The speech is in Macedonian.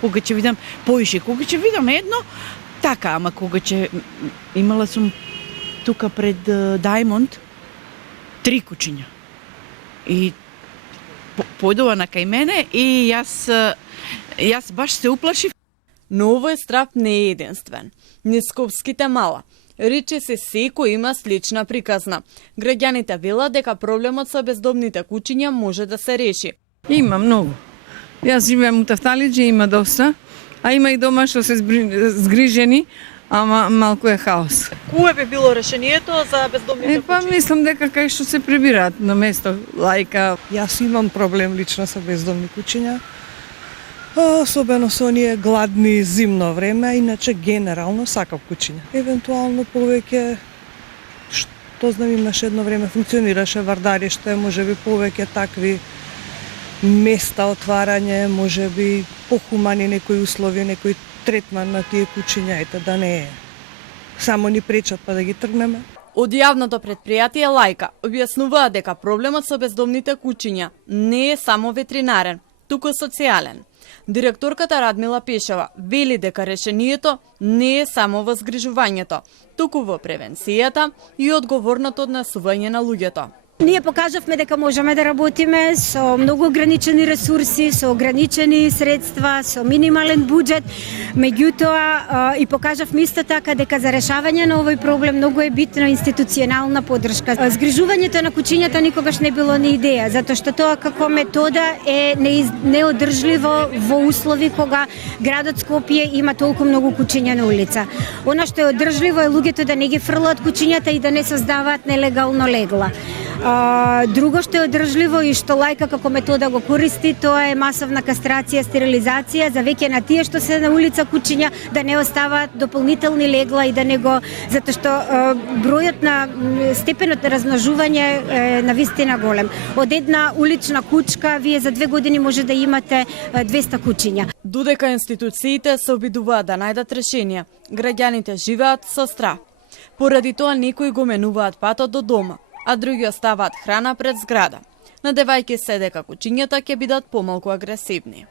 Кога ќе видам поише, кога ќе видам едно, така, ама кога ќе имала сум тука пред Даймонд 3 кучиња. И појдува на кај мене и јас баш се уплашив. Но овој страв не е единствен. Низ Скопските мала рече се секој има слична приказна. Граѓаните велат дека проблемот со бездомните кучиња може да се реши. Има многу. Јас живеам у Тафталиџи, има доста, а има и дома што се згрижени, ама малку е хаос. Кое би било решението за бездомните кучиња? Мислам дека кај што се прибираат на место лајка. Јас имам проблем лично со бездомни кучиња. Особено со оние гладни зимно време, иначе генерално сакам кучиња. Евентуално повеќе, што знам, имаше едно време функционираше Вардариште, можеби повеќе такви места отварање, можеби похумани некои услови, некој третман на тие кучиња, ете да не е. Само ни пречат па да ги тргнеме. Од јавното претпријатие Лајка објаснуваа дека проблемот со бездомните кучиња не е само ветеринарен, туку социјален. Директорката Радмила Пешева вели дека решението не е само во згрижувањето, туку во превенцијата и одговорното однесување на луѓето. Ние покажавме дека можеме да работиме со многу ограничени ресурси, со ограничени средства, со минимален буџет, меѓутоа и покажавме исто така дека за решавање на овој проблем многу е битна институционална поддршка. Згрижувањето на кучињата никогаш не било ни идеја, затоа што тоа како метода е неодржливо во услови кога градот Скопје има толку многу кучиња на улица. Она што е одржливо е луѓето да не ги фрлаат кучињата и да не создаваат нелегално легла. Друго што е одржливо и што Лајка како метода го користи, тоа е масовна кастрација, стерилизација за веќе на тие што се на улица кучиња да не оставаат дополнителни легла и да не го, затоа што бројот на степенот на размножување е навистина голем. Од една улична кучка вие за 2 години може да имате 200 кучиња. Додека институциите се обидуваат да најдат решение, граѓаните живеат со страв. Поради тоа некои го менуваат патот до дома, а други оставаат храна пред зграда, надевајќи се дека кучињата ќе бидат помалку агресивни.